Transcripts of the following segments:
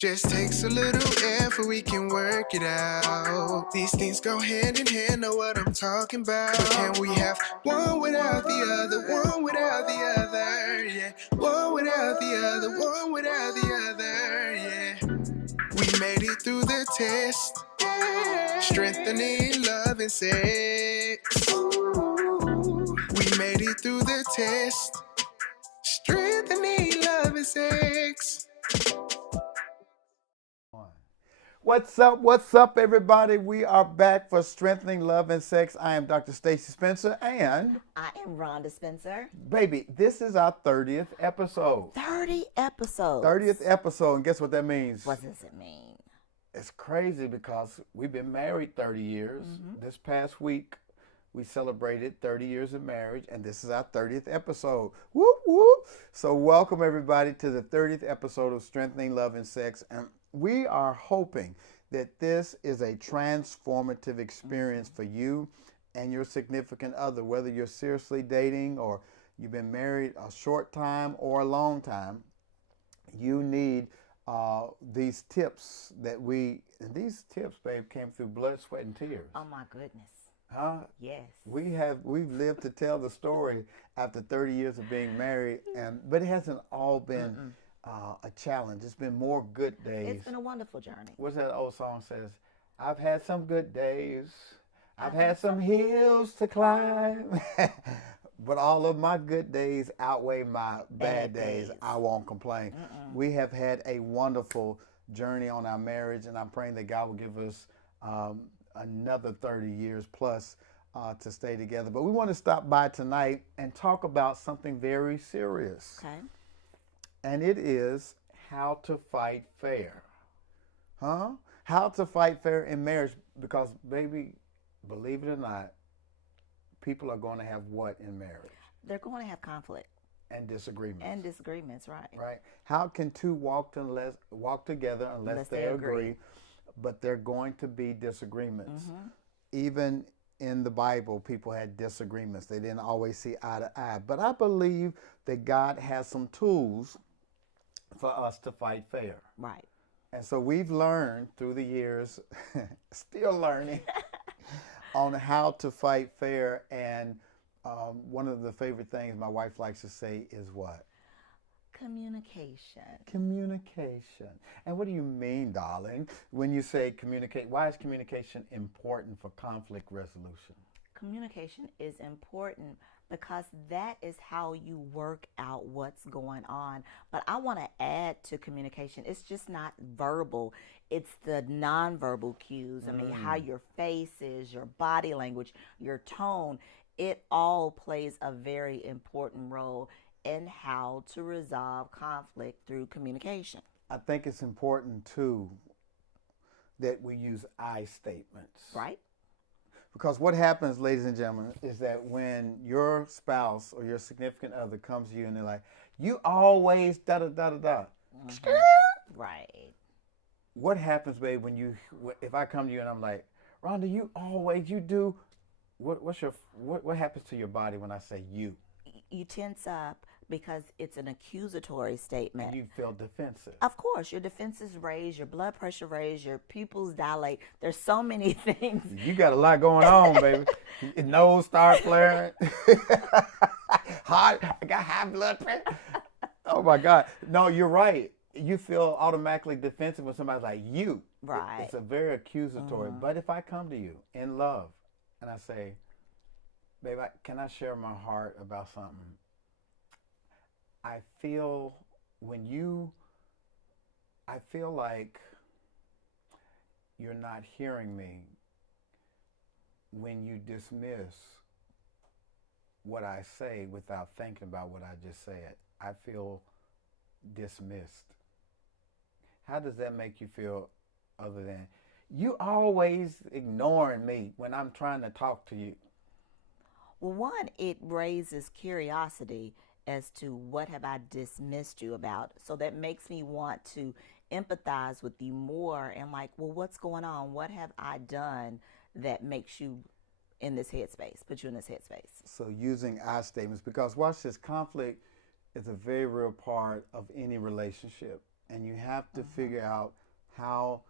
Just takes a little effort, we can work it out. These things go hand in hand, know what I'm talking about. But can we have one without the other, one without the other, yeah. One without the other, one without the other, yeah. We made it through the test, strengthening love and sex. We made it through the test, strengthening love and sex. What's up, everybody? We are back for Strengthening Love and Sex. I am Dr. Stacy Spencer, and I am Rhonda Spencer. baby, this is our 30th episode. 30 episodes. 30th episode, and guess what that means? What does it mean? It's crazy because we've been married 30 years. This past week, we celebrated 30 years of marriage, and this is our 30th episode. Whoop, whoop. So welcome, everybody, to the 30th episode of Strengthening Love and Sex. And we are hoping that this is a transformative experience for you and your significant other, whether you're seriously dating or you've been married a short time or a long time. You need these tips and these tips, babe, came through blood, sweat, and tears. Oh my goodness. Huh? Yes. We've lived to tell the story after 30 years of being married, but it hasn't all been a challenge. It's been more good days. It's been a wonderful journey. What's that old song says? I've had some good days. I've had some hills to climb. But all of my good days outweigh my bad days. I won't complain. We have had a wonderful journey on our marriage, and I'm praying that God will give us another 30 years plus to stay together. But we want to stop by tonight and talk about something very serious. Okay. And it is how to fight fair. Huh? How to fight fair in marriage. Because, baby, believe it or not, people are going to have what in marriage? They're going to have conflict. And disagreements. And disagreements, right. Right. How can two walk together unless they agree? But they're going to be disagreements. Even in the Bible, people had disagreements. They didn't always see eye to eye. But I believe that God has some tools for us to fight fair. Right. And so we've learned through the years, still learning, on how to fight fair. And one of the favorite things my wife likes to say is what? Communication. Communication. And what do you mean, darling, when you say communicate? Why is communication important for conflict resolution? Communication is important because that is how you work out what's going on. But I want to add to communication, it's just not verbal. It's the nonverbal cues. I mean, how your face is, your body language, your tone, it all plays a very important role in how to resolve conflict through communication. I think it's important, too, that we use I statements. Right? Because what happens, ladies and gentlemen, is that when your spouse or your significant other comes to you and they're like, you always da-da-da-da-da. Right. What happens, babe, if I come to you and I'm like, Rhonda, you do, what happens to your body when I say you? You tense up because it's an accusatory statement. And you feel defensive. Of course, your defenses raise, your blood pressure raise, your pupils dilate. There's so many things. You got a lot going on, baby. Your nose start flaring. Heart, I got high blood pressure. Oh my God. No, you're right. You feel automatically defensive when somebody's like, you. Right. It's a very accusatory. But if I come to you in love and I say, babe, can I share my heart about something? I feel like you're not hearing me when you dismiss what I say without thinking about what I just said. I feel dismissed. How does that make you feel other than, you always ignoring me when I'm trying to talk to you? Well, one, it raises curiosity as to what have I dismissed you about. So that makes me want to empathize with you more and like, well, what's going on? What have I done that makes you in this headspace, put you in this headspace? So using I statements, because watch this, conflict is a very real part of any relationship. and you have to figure out how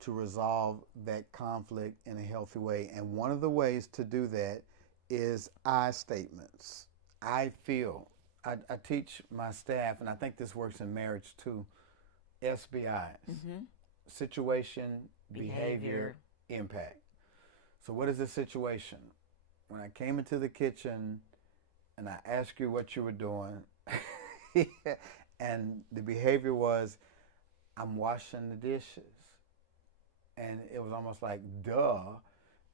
to resolve that conflict in a healthy way. And one of the ways to do that is I statements. I feel. I teach my staff, and I think this works in marriage too, SBIs. Situation, behavior, impact. So what is the situation? When I came into the kitchen and I asked you what you were doing, and the behavior was, I'm washing the dishes. And it was almost like, duh.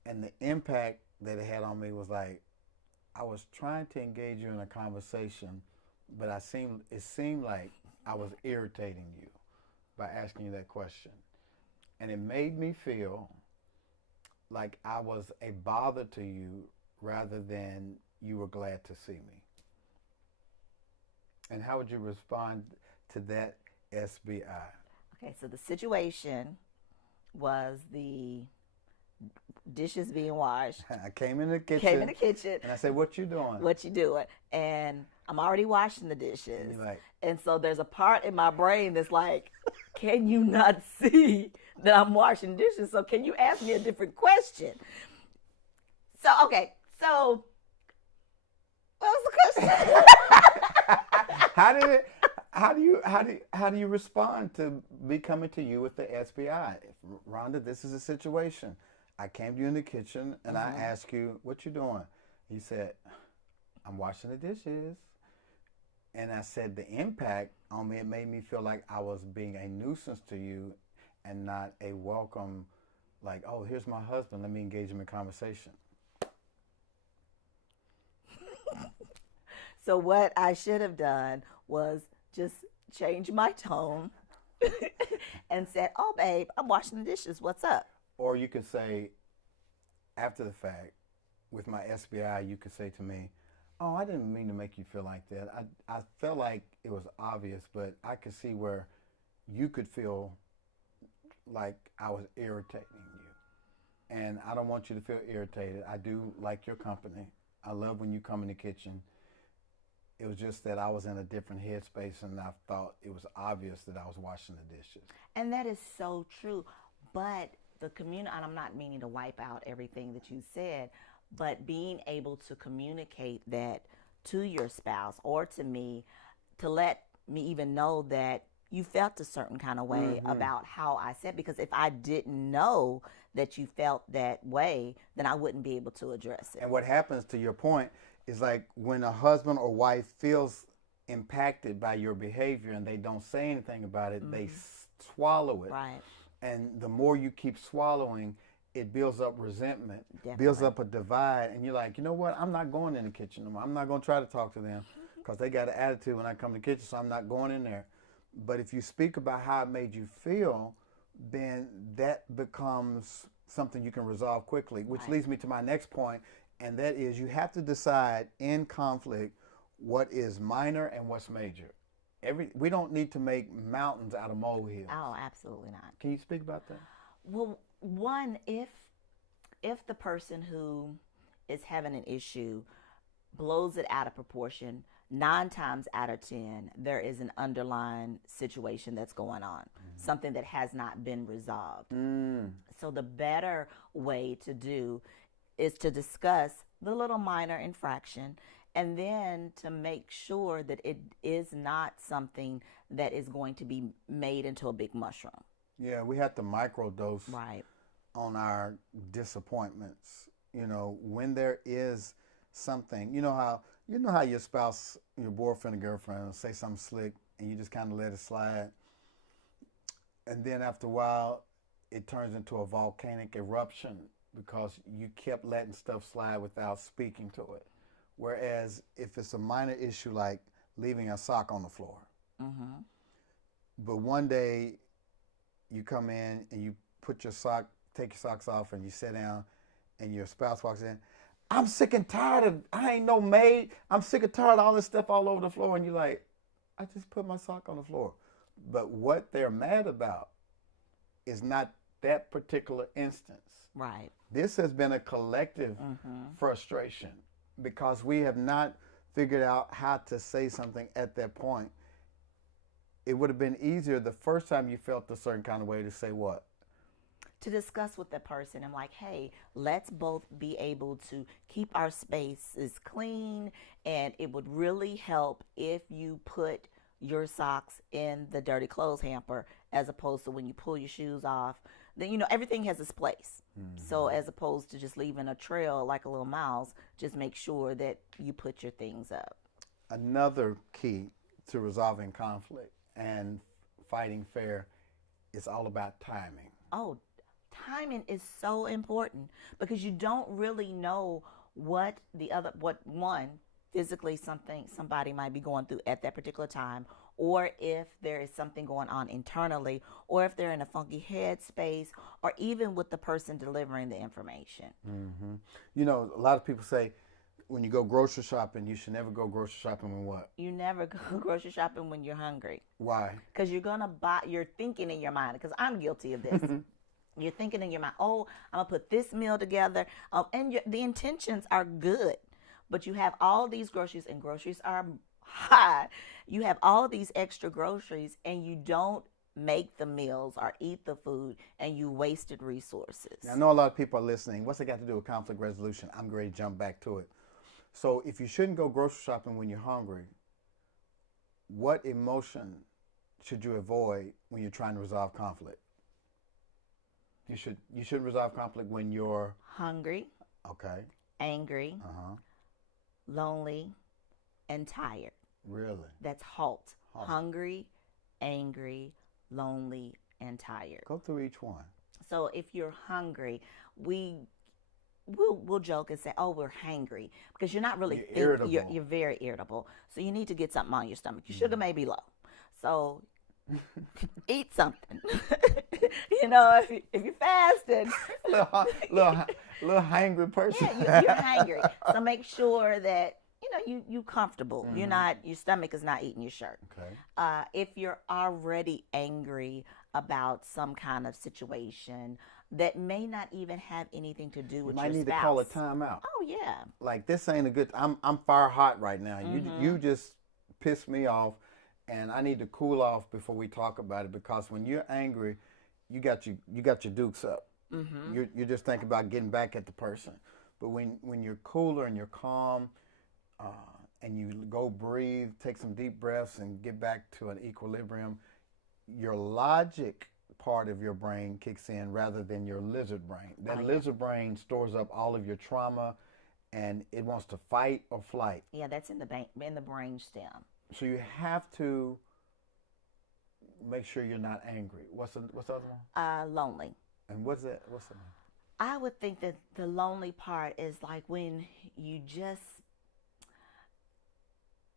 And the impact that it had on me was like, I was trying to engage you in a conversation, but it seemed like I was irritating you by asking you that question. And it made me feel like I was a bother to you rather than you were glad to see me. And how would you respond to that SBI? Okay, so the situation was the dishes being washed. I came in the kitchen. And I said, what you doing? What you doing? And I'm already washing the dishes. And you're like, and so there's a part in my brain that's like, can you not see that I'm washing dishes? So can you ask me a different question? So, okay. So, what was the question? How do you respond to me coming to you with the SBI? Rhonda, this is a situation. I came to you in the kitchen and I asked you, what you doing? You said, I'm washing the dishes. And I said the impact on me, it made me feel like I was being a nuisance to you and not a welcome, like, oh, here's my husband, let me engage him in conversation. So what I should have done was just change my tone and said, oh, babe, I'm washing the dishes. What's up? Or you could say, after the fact, with my SBI, you could say to me, oh, I didn't mean to make you feel like that. I felt like it was obvious, but I could see where you could feel like I was irritating you. And I don't want you to feel irritated. I do like your company. I love when you come in the kitchen. It was just that I was in a different headspace and I thought it was obvious that I was washing the dishes. And that is so true. But the community, and I'm not meaning to wipe out everything that you said, but being able to communicate that to your spouse or to me, to let me even know that you felt a certain kind of way about how I said, because if I didn't know that you felt that way, then I wouldn't be able to address it. And what happens, to your point, is like when a husband or wife feels impacted by your behavior and they don't say anything about it, they swallow it. Right. And the more you keep swallowing, it builds up resentment, Definitely. builds up a divide, and you're like, you know what, I'm not going in the kitchen no more. I'm not going to try to talk to them because they got an attitude when I come to the kitchen, so I'm not going in there. But if you speak about how it made you feel, then that becomes something you can resolve quickly, which leads me to my next point, and that is you have to decide in conflict what is minor and what's major. We don't need to make mountains out of molehills. Oh, absolutely not. Can you speak about that? Well, one, if the person who is having an issue blows it out of proportion, 9 times out of 10, there is an underlying situation that's going on, something that has not been resolved. So the better way to do is to discuss the little minor infraction and then to make sure that it is not something that is going to be made into a big mushroom. Yeah, we have to microdose Right. on our disappointments. You know, when there is something, you know how your spouse, your boyfriend or girlfriend will say something slick and you just kind of let it slide. And then after a while, it turns into a volcanic eruption because you kept letting stuff slide without speaking to it. Whereas if it's a minor issue like leaving a sock on the floor, but one day you come in and you take your socks off and you sit down and your spouse walks in, I'm sick and tired of, I ain't no maid, I'm sick and tired of all this stuff all over the floor. And you're like, I just put my sock on the floor. But what they're mad about is not that particular instance. Right. This has been a collective frustration because we have not figured out how to say something at that point. it would have been easier the first time you felt a certain kind of way to say what? To discuss with the person. I'm like, hey, let's both be able to keep our spaces clean, and it would really help if you put your socks in the dirty clothes hamper as opposed to when you pull your shoes off. Then everything has its place. So as opposed to just leaving a trail like a little mouse, just make sure that you put your things up. Another key to resolving conflict and fighting fair is all about timing. Oh, timing is so important because you don't really know what one physically somebody might be going through at that particular time, or if there is something going on internally, or if they're in a funky headspace, or even with the person delivering the information. A lot of people say when you go grocery shopping, you should never go grocery shopping when what? You never go grocery shopping when you're hungry. Why? Because you're thinking in your mind, because I'm guilty of this. You're thinking in your mind, oh, I'm going to put this meal together. And the intentions are good. But you have all these groceries, and groceries are high. You have all these extra groceries, and you don't make the meals or eat the food, and you wasted resources. Now, I know a lot of people are listening. What's it got to do with conflict resolution? I'm ready to jump back to it. So if you shouldn't go grocery shopping when you're hungry, what emotion should you avoid when you're trying to resolve conflict? You shouldn't resolve conflict when you're hungry, okay, angry, lonely, and tired. Really? That's HALT. Hungry, angry, lonely, and tired. Go through each one. So if you're hungry, we'll joke and say, oh, we're hangry, because you're not really irritable. You're very irritable. So you need to get something on your stomach. Your sugar may be low. So eat something. If you're fasting, little hangry person. Yeah, you're hangry. So make sure that you comfortable. Your stomach is not eating your shirt. Okay. If you're already angry about some kind of situation that may not even have anything to do with your spouse, you might need to call a timeout. Oh yeah. Like, this ain't a good. I'm fire hot right now. You just pissed me off, and I need to cool off before we talk about it, because when you're angry, you got your dukes up. You're just thinking about getting back at the person. But when you're cooler and you're calm, and you go breathe, take some deep breaths, and get back to an equilibrium, your logic part of your brain kicks in rather than your lizard brain. That lizard brain stores up all of your trauma, and it wants to fight or flight. Yeah, that's in the brain stem. So you have to make sure you're not angry. What's the other one? Lonely. And what's that? What's the one? I would think that the lonely part is like when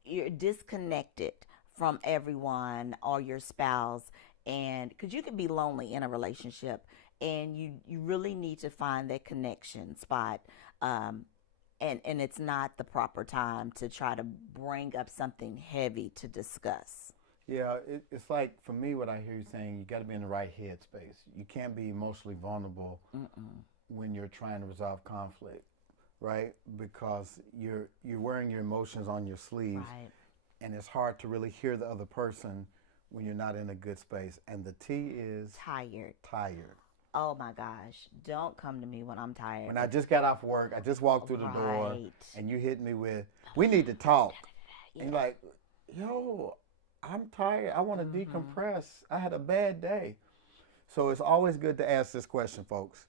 you're disconnected from everyone or your spouse, and because you can be lonely in a relationship, and you really need to find that connection spot, and it's not the proper time to try to bring up something heavy to discuss. Yeah, it's like, for me, what I hear you saying, you got to be in the right headspace. You can't be emotionally vulnerable when you're trying to resolve conflict, right? Because you're wearing your emotions on your sleeves, Right. and it's hard to really hear the other person when you're not in a good space. And the T is Tired. tired. Oh my gosh. Don't come to me when I'm tired. When I just got off work, I just walked through the door, Right. and you hit me with, we need to talk. Yeah. And you're like, yo, I'm tired. I want to decompress. I had a bad day. So it's always good to ask this question, folks.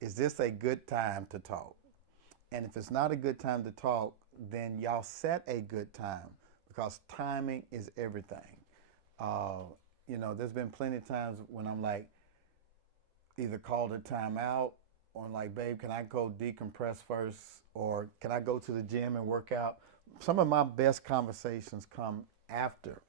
Is this a good time to talk? And if it's not a good time to talk, then y'all set a good time, because timing is everything. There's been plenty of times when I'm like, either called a timeout, or I'm like, babe, can I go decompress first? Or can I go to the gym and work out? Some of my best conversations come after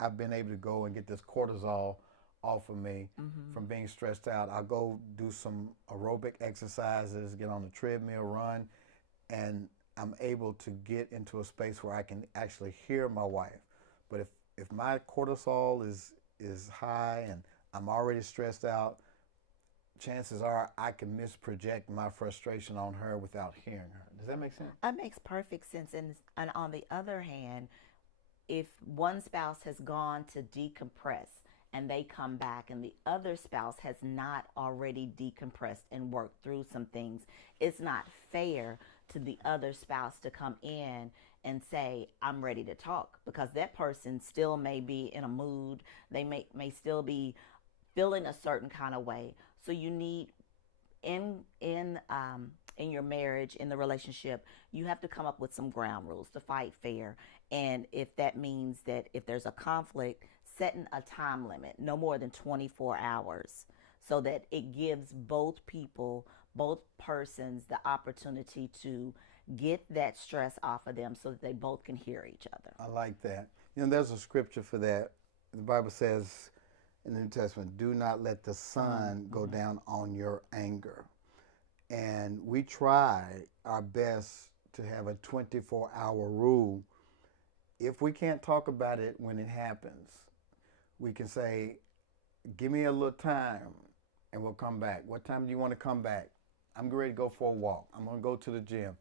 I've been able to go and get this cortisol off of me from being stressed out. I'll go do some aerobic exercises, get on the treadmill, run, and I'm able to get into a space where I can actually hear my wife. But if my cortisol is high and I'm already stressed out, chances are I can misproject my frustration on her without hearing her. Does that make sense? That makes perfect sense. And on the other hand, if one spouse has gone to decompress and they come back and the other spouse has not already decompressed and worked through some things, it's not fair to the other spouse to come in and say, I'm ready to talk, because that person still may be in a mood. They may still be feeling a certain kind of way. So you need, in your marriage, in the relationship, you have to come up with some ground rules to fight fair. And if that means that if there's a conflict, setting a time limit, no more than 24 hours, so that it gives both people, both persons, the opportunity to get that stress off of them so that they both can hear each other. I like that. You know, there's a scripture for that. The Bible says in the New Testament, do not let the sun go down on your anger. And we try our best to have a 24-hour rule. If we can't talk about it when it happens, we can say, give me a little time and we'll come back. What time do you want to come back? I'm ready to go for a walk. I'm going to go to the gym.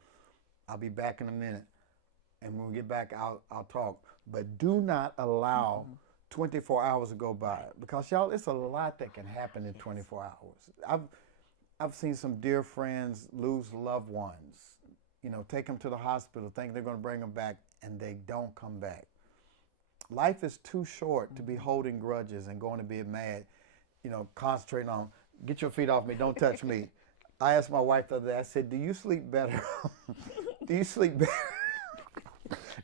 I'll be back in a minute. And when we get back, I'll talk. But do not allow 24 hours to go by. Because, y'all, it's a lot that can happen in 24 hours. I've seen some dear friends lose loved ones. You know, take them to the hospital, think they're going to bring them back, and they don't come back. Life is too short to be holding grudges and going to be mad, you know, concentrating on, get your feet off me, don't touch me. I asked my wife the other day, I said, do you sleep better? Do you sleep better?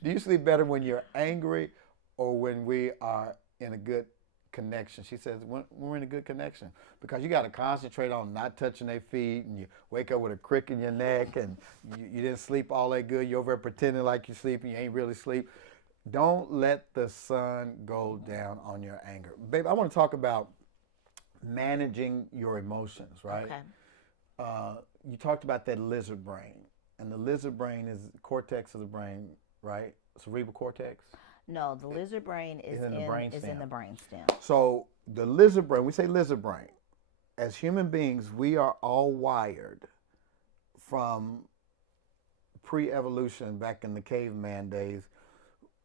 Do you sleep better when you're angry or when we are in a good connection? She says, when we're in a good connection. Because you got to concentrate on not touching their feet, and you wake up with a crick in your neck, and you didn't sleep all that good. You're over there pretending like you're sleeping. You ain't really sleep. Don't let the sun go down on your anger. Babe, I want to talk about managing your emotions, right? Okay. You talked about that lizard brain. And the lizard brain is the cortex of the brain, right? Cerebral cortex? No, the lizard brain is in the brainstem. So the lizard brain, we say lizard brain. As human beings, we are all wired from pre-evolution back in the caveman days,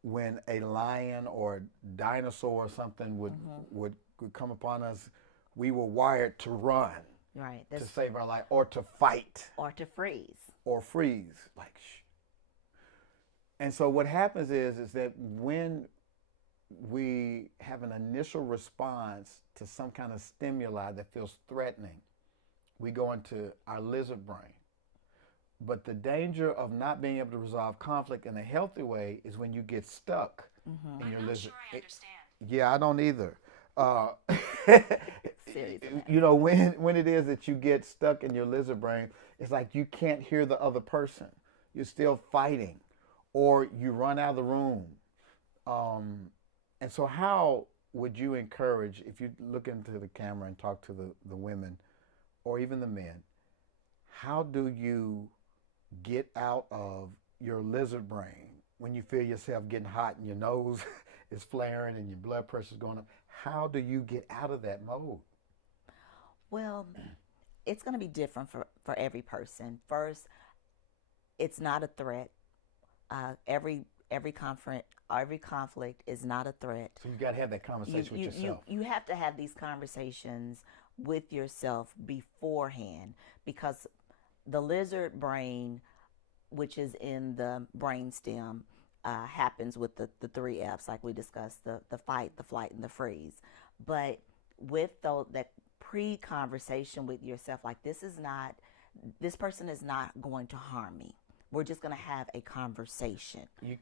when a lion or a dinosaur or something would come upon us. We were wired to run, right, to save our life, or to fight, or to freeze. Like, shh. And so what happens is that when we have an initial response to some kind of stimuli that feels threatening, we go into our lizard brain. But the danger of not being able to resolve conflict in a healthy way is when you get stuck in your lizard. Sure I understand. Yeah, I don't either. Seriously. You know, when it is that you get stuck in your lizard brain, it's like you can't hear the other person. You're still fighting, or you run out of the room. And so how would you encourage, if you look into the camera and talk to the women or even the men, how do you get out of your lizard brain when you feel yourself getting hot and your nose is flaring and your blood pressure is going up? How do you get out of that mode? Well, it's going to be different for every person. First, it's not a threat. Every conflict is not a threat. So you got to have that conversation with yourself. You have to have these conversations with yourself beforehand, because the lizard brain, which is in the brainstem, happens with the three F's, like we discussed, the fight, the flight, and the freeze. But with that pre-conversation with yourself, like, this person is not going to harm me. We're just going to have a conversation. You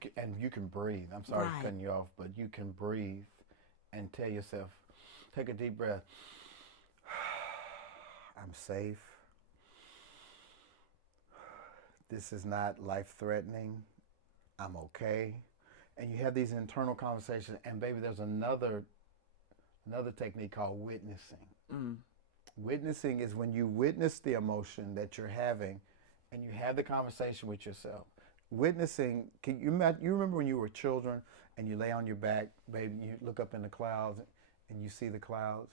can breathe. I'm sorry for cutting you off, but you can breathe and tell yourself, take a deep breath. I'm safe. This is not life-threatening. I'm okay. And you have these internal conversations. And baby, there's another technique called witnessing. Witnessing is when you witness the emotion that you're having and you have the conversation with yourself. Witnessing, you remember when you were children and you lay on your back, baby, you look up in the clouds and you see the clouds,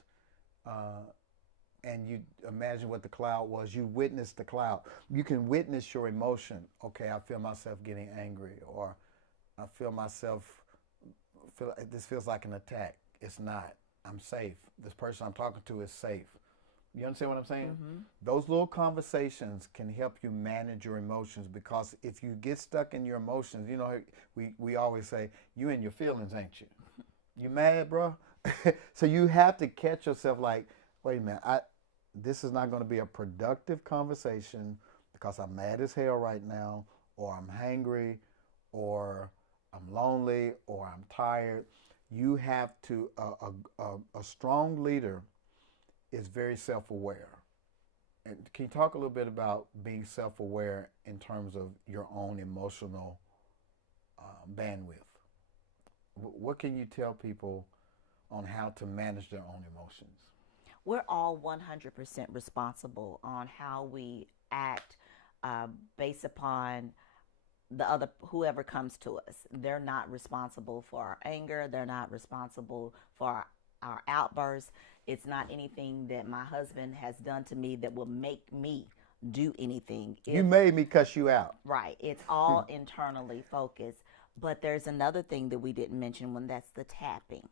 and you imagine what the cloud was. You witness the cloud. You can witness your emotion. Okay, I feel myself getting angry, or I feel myself this feels like an attack. It's not. I'm safe. This person I'm talking to is safe. You understand what I'm saying? Mm-hmm. Those little conversations can help you manage your emotions, because if you get stuck in your emotions, you know, we always say, you in your feelings, ain't you? You mad, bro? So you have to catch yourself like, wait a minute, this is not going to be a productive conversation because I'm mad as hell right now, or I'm hangry, or I'm lonely, or I'm tired. You have to, a strong leader is very self-aware. And can you talk a little bit about being self-aware in terms of your own emotional bandwidth? What can you tell people on how to manage their own emotions? We're all 100% responsible on how we act based upon the other, whoever comes to us. They're not responsible for our anger. They're not responsible for our outbursts. It's not anything that my husband has done to me that will make me do anything. You made me cuss you out. Right. It's all internally focused. But there's another thing that we didn't mention, when that's the tapping.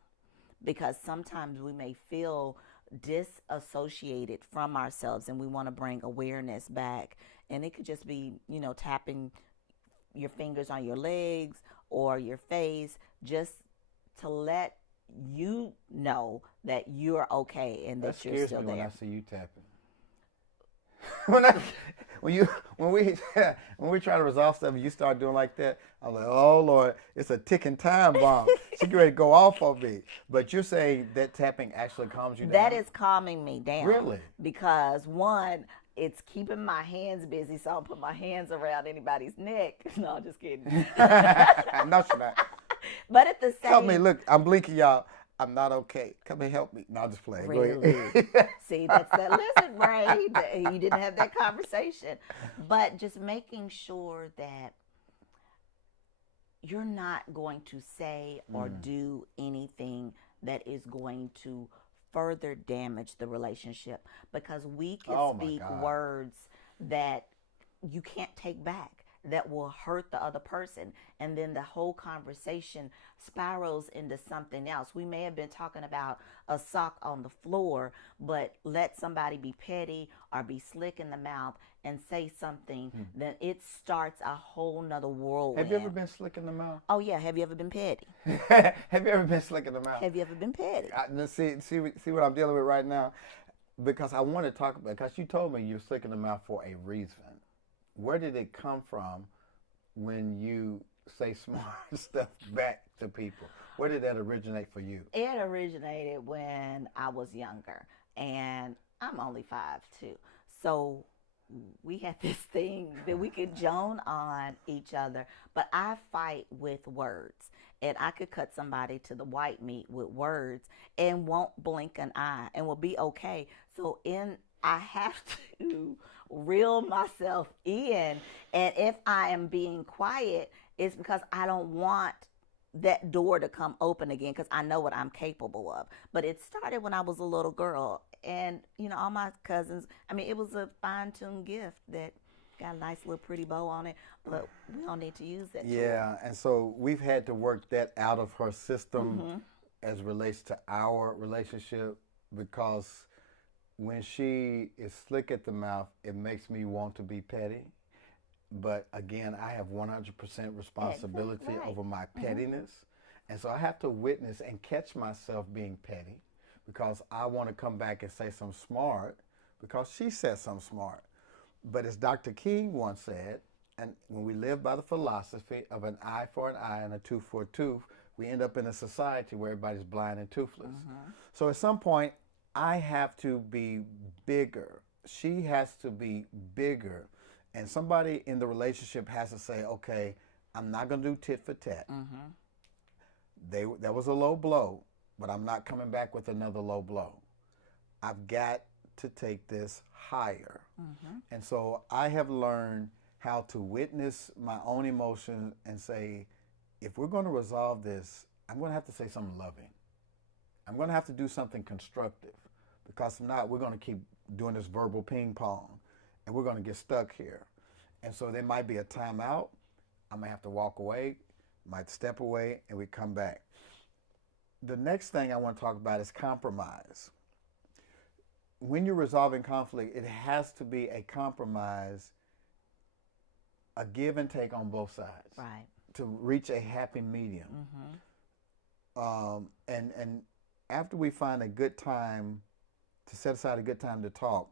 Because sometimes we may feel disassociated from ourselves and we want to bring awareness back. And it could just be, you know, tapping your fingers on your legs or your face, just to let you know that you're okay and that you're still there. When I see you tapping. when we try to resolve stuff and you start doing like that, I'm like, oh Lord, it's a ticking time bomb. She get ready to go off on me. But you're saying that tapping actually calms you down? That is calming me down. Really? Because one, it's keeping my hands busy, so I don't put my hands around anybody's neck. No, I'm just kidding. No, she's not. But at the same, help me, look, I'm blinking, y'all. I'm not okay. Come and help me. No, I'm just playing. Really? Go ahead. See, that's that lizard brain. You didn't have that conversation. But just making sure that you're not going to say or do anything that is going to further damage the relationship, because we can speak words that you can't take back, that will hurt the other person, and then the whole conversation spirals into something else. We may have been talking about a sock on the floor, but let somebody be petty or be slick in the mouth and say something, then it starts a whole nother whirlwind. Have you ever been slick in the mouth? Oh yeah. Have you ever been petty? Have you ever been slick in the mouth? Have you ever been petty? See what I'm dealing with right now? Because I want to talk about, because you told me you're slick in the mouth for a reason. Where did it come from when you say smart stuff back to people? Where did that originate for you? It originated when I was younger, and I'm only 5'2". So we had this thing that we could joan on each other, but I fight with words. And I could cut somebody to the white meat with words and won't blink an eye and will be okay. So I have to reel myself in. And if I am being quiet, it's because I don't want that door to come open again, because I know what I'm capable of. But it started when I was a little girl. And, you know, all my cousins, I mean, it was a fine-tuned gift that got a nice little pretty bow on it, but we don't need to use that tool. And so we've had to work that out of her system as relates to our relationship, because when she is slick at the mouth, it makes me want to be petty. But again, I have 100% responsibility over my pettiness. And so I have to witness and catch myself being petty, because I want to come back and say something smart because she said something smart. But as Dr. King once said, and when we live by the philosophy of an eye for an eye and a tooth for a tooth, we end up in a society where everybody's blind and toothless. So at some point, I have to be bigger. She has to be bigger. And somebody in the relationship has to say, okay, I'm not going to do tit for tat. That was a low blow, but I'm not coming back with another low blow. I've got to take this higher. And so I have learned how to witness my own emotions and say, if we're going to resolve this, I'm going to have to say something loving. I'm going to have to do something constructive, because if not, we're going to keep doing this verbal ping pong and we're going to get stuck here. And so there might be a timeout. I might have to walk away, might step away, and we come back. The next thing I want to talk about is compromise. When you're resolving conflict, it has to be a compromise, a give and take on both sides, Right. to reach a happy medium. And after we find a good time, to set aside a good time to talk,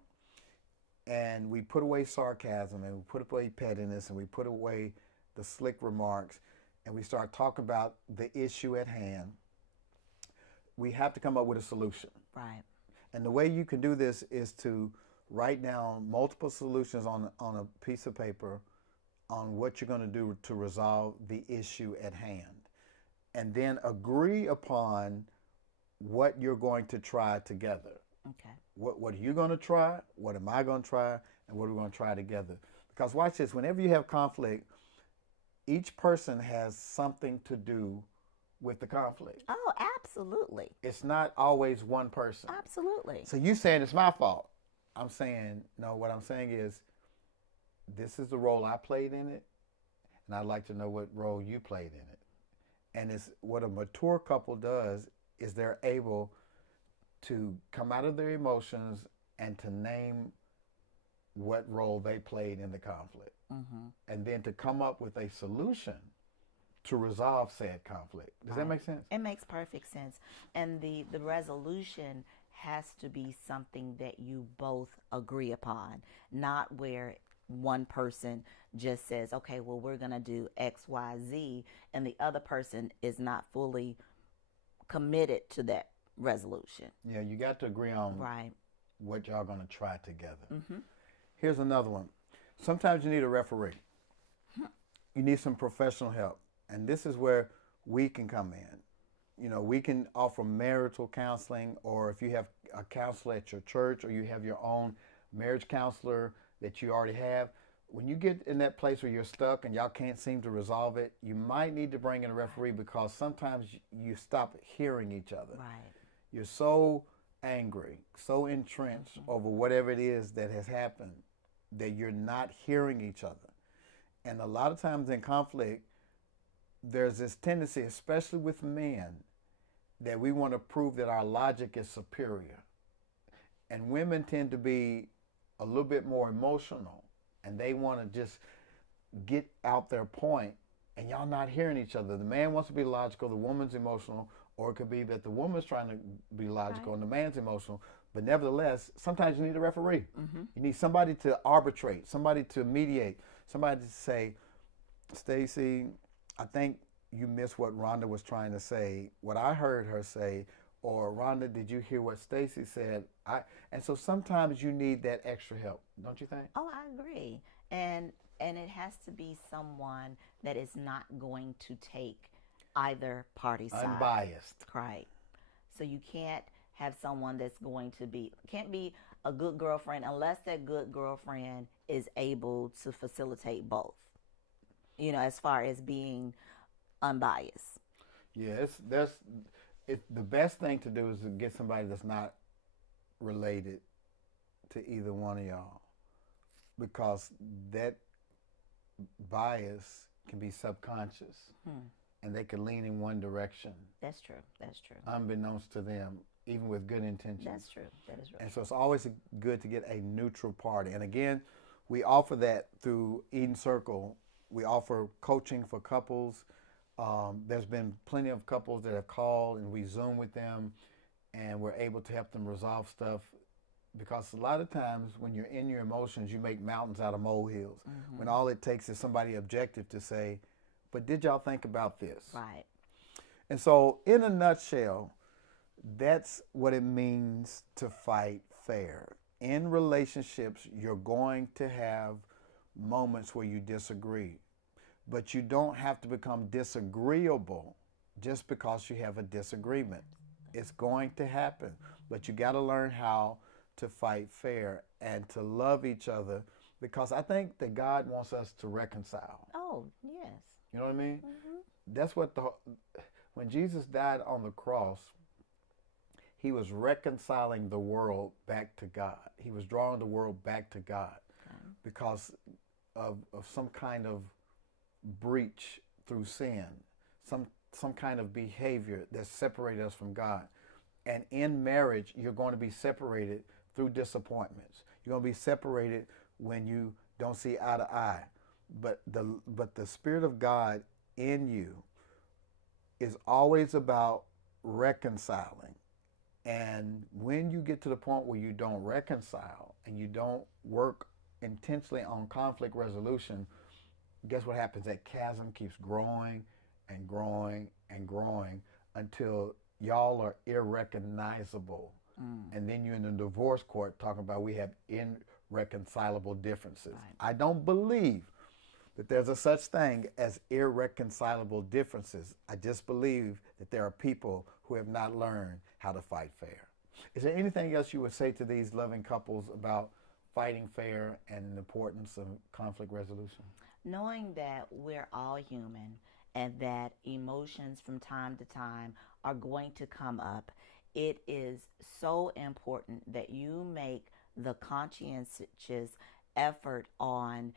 and we put away sarcasm, and we put away pettiness, and we put away the slick remarks, and we start talking about the issue at hand, we have to come up with a solution. Right. And the way you can do this is to write down multiple solutions on a piece of paper on what you're going to do to resolve the issue at hand. And then agree upon what you're going to try together. Okay. What are you going to try? What am I going to try? And what are we going to try together? Because watch this, whenever you have conflict, each person has something to do with the conflict. Oh, absolutely. It's not always one person. Absolutely. So you saying it's my fault. I'm saying, no, what I'm saying is this is the role I played in it, and I'd like to know what role you played in it. And it's what a mature couple does is they're able to come out of their emotions and to name what role they played in the conflict. And then to come up with a solution to resolve said conflict. Does that make sense? It makes perfect sense. And the resolution has to be something that you both agree upon, not where one person just says, okay, well, we're going to do X, Y, Z, and the other person is not fully committed to that resolution. Yeah, you got to agree on Right. what y'all going to try together. Here's another one. Sometimes you need a referee. You need some professional help. And this is where we can come in. You know, we can offer marital counseling, or if you have a counselor at your church, or you have your own marriage counselor that you already have. When you get in that place where you're stuck and y'all can't seem to resolve it, you might need to bring in a referee, because sometimes you stop hearing each other. Right. You're so angry, so entrenched over whatever it is that has happened that you're not hearing each other. And a lot of times in conflict, there's this tendency, especially with men, that we want to prove that our logic is superior. And women tend to be a little bit more emotional, and they want to just get out their point, and y'all not hearing each other. The man wants to be logical, the woman's emotional, or it could be that the woman's trying to be logical and the man's emotional. But nevertheless, sometimes you need a referee. You need somebody to arbitrate, somebody to mediate, somebody to say, Stacy, I think you missed what Rhonda was trying to say, what I heard her say, or Rhonda, did you hear what Stacy said? And so sometimes you need that extra help, don't you think? Oh, I agree. And it has to be someone that is not going to take either party's side. Unbiased. Right. So you can't have someone that's going to be, can't be a good girlfriend unless that good girlfriend is able to facilitate both, you know, as far as being unbiased. Yeah, the best thing to do is to get somebody that's not related to either one of y'all, because that bias can be subconscious and they can lean in one direction. That's true. That's true. Unbeknownst to them, even with good intentions. That's true. That is right. And so it's always good to get a neutral party. And again, we offer that through Eden Circle. We offer coaching for couples. There's been plenty of couples that have called and we Zoom with them, and we're able to help them resolve stuff, because a lot of times when you're in your emotions, you make mountains out of molehills, when all it takes is somebody objective to say, but did y'all think about this? Right. And so in a nutshell, that's what it means to fight fair. In relationships, you're going to have moments where you disagree, but you don't have to become disagreeable just because you have a disagreement. It's going to happen, but you got to learn how to fight fair and to love each other, because I think that God wants us to reconcile. Oh, yes. You know what I mean? That's what when Jesus died on the cross, he was reconciling the world back to God. He was drawing the world back to God because of some kind of breach through sin, some some kind of behavior that separated us from God. And in marriage, you're going to be separated through disappointments. You're going to be separated when you don't see eye to eye. But the Spirit of God in you is always about reconciling. And when you get to the point where you don't reconcile and you don't work intentionally on conflict resolution, guess what happens? That chasm keeps growing and growing and growing until y'all are irrecognizable. And then you're in the divorce court talking about we have irreconcilable differences. Right. I don't believe that there's a such thing as irreconcilable differences. I just believe that there are people who have not learned how to fight fair. Is there anything else you would say to these loving couples about fighting fair and the importance of conflict resolution? Knowing that we're all human and that emotions from time to time are going to come up, it is so important that you make the conscientious effort on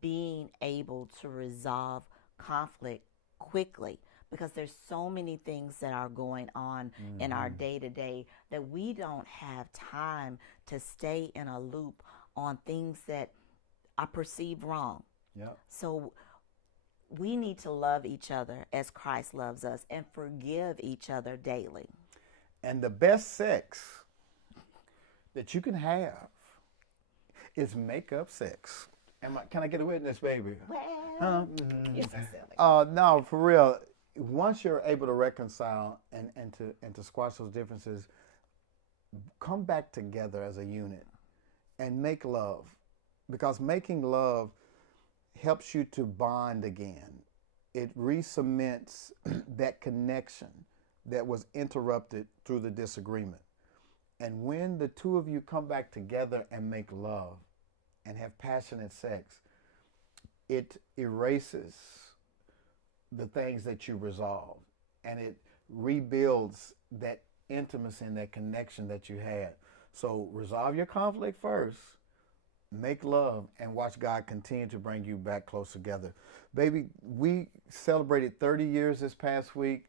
being able to resolve conflict quickly, because there's so many things that are going on in our day-to-day that we don't have time to stay in a loop on things that are perceived wrong. Yep. So we need to love each other as Christ loves us and forgive each other daily. And the best sex that you can have is make-up sex. Can I get a witness, baby? Well, you're so silly. No, for real. Once you're able to reconcile and to squash those differences, come back together as a unit and make love. Because making love helps you to bond again. It re-cements that connection that was interrupted through the disagreement. And when the two of you come back together and make love and have passionate sex, it erases the things that you resolved, and it rebuilds that intimacy and that connection that you had. So resolve your conflict first, make love, and watch God continue to bring you back close together. Baby, we celebrated 30 years this past week,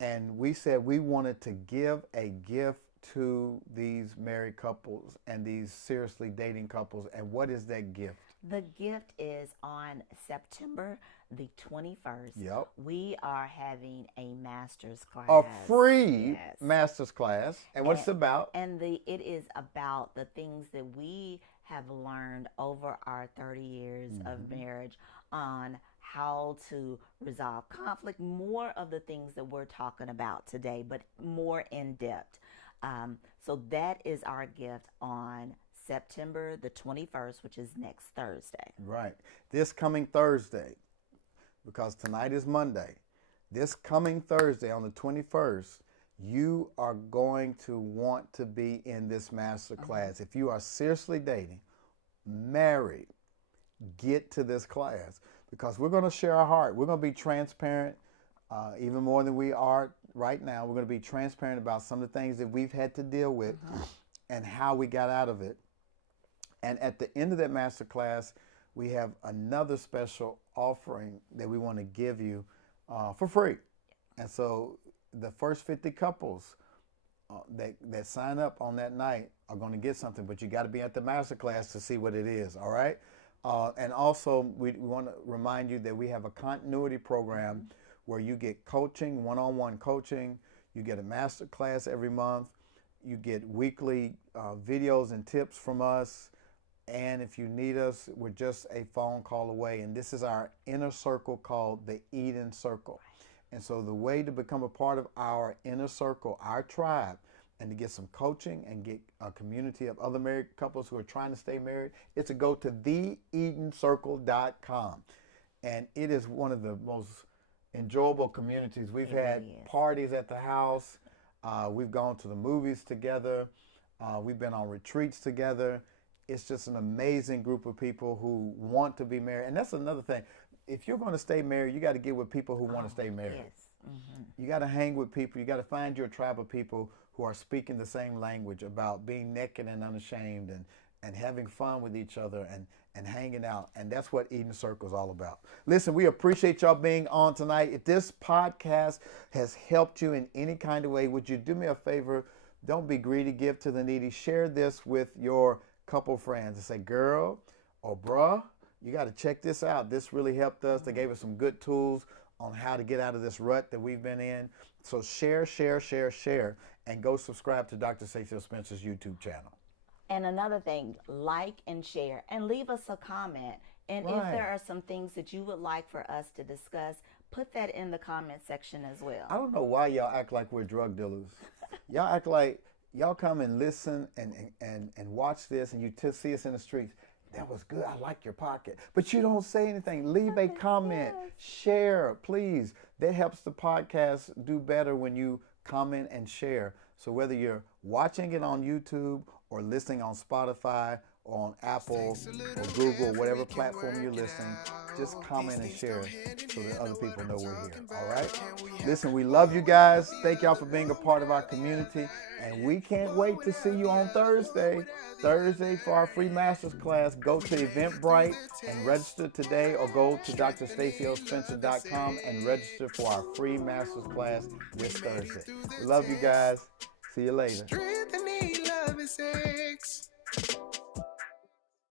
and we said we wanted to give a gift to these married couples and these seriously dating couples. And what is that gift? The gift is on September the 21st. Yep. We are having a master's class. A free master's class. And what's it about? And it is about the things that we have learned over our 30 years of marriage on how to resolve conflict, more of the things that we're talking about today, but more in depth. So that is our gift on September the 21st, which is next Thursday. Right. This coming Thursday, because tonight is Monday. This coming Thursday on the 21st, you are going to want to be in this master class. If you are seriously dating, married, get to this class, because we're going to share our heart. We're going to be transparent, even more than we are right now. We're going to be transparent about some of the things that we've had to deal with and how we got out of it. And at the end of that master class, we have another special offering that we want to give you for free. And so the first 50 couples that sign up on that night are going to get something, but you got to be at the master class to see what it is, all right? And also, we want to remind you that we have a continuity program where you get coaching, one-on-one coaching. You get a master class every month. You get weekly videos and tips from us. And if you need us, we're just a phone call away. And this is our inner circle called the Eden Circle. And so the way to become a part of our inner circle, our tribe, and to get some coaching and get a community of other married couples who are trying to stay married, is to go to theedencircle.com. And it is one of the most enjoyable communities. We've had parties at the house. We've gone to the movies together. We've been on retreats together. It's just an amazing group of people who want to be married. And that's another thing. If you're going to stay married, you got to get with people who want to stay married. Yes. You got to hang with people. You got to find your tribe of people who are speaking the same language about being naked and unashamed and having fun with each other and hanging out. And that's what Eden Circle is all about. Listen, we appreciate y'all being on tonight. If this podcast has helped you in any kind of way, would you do me a favor? Don't be greedy, give to the needy. Share this with your couple friends and say, girl or bruh, you got to check this out. This really helped us. They gave us some good tools on how to get out of this rut that we've been in. So share, and go subscribe to Dr. Stacy Spencer's YouTube channel. And another thing, like and share and leave us a comment. And if there are some things that you would like for us to discuss, put that in the comment section as well. I don't know why y'all act like we're drug dealers. Y'all act like y'all come and listen and watch this, and you see us in the streets. That was good. I like your podcast. But you don't say anything. Leave a comment. Share, please. That helps the podcast do better when you comment and share. So whether you're watching it on YouTube or listening on Spotify or on Apple or Google, whatever platform you're listening, just comment and share so that other people know we're here. All right? Listen, we love you guys. Thank y'all for being a part of our community. And we can't wait to see you on Thursday for our free master's class. Go to Eventbrite and register today, or go to drstacyospencer.com and register for our free master's class this Thursday. We love you guys. See you later. Strength and need, love and sex.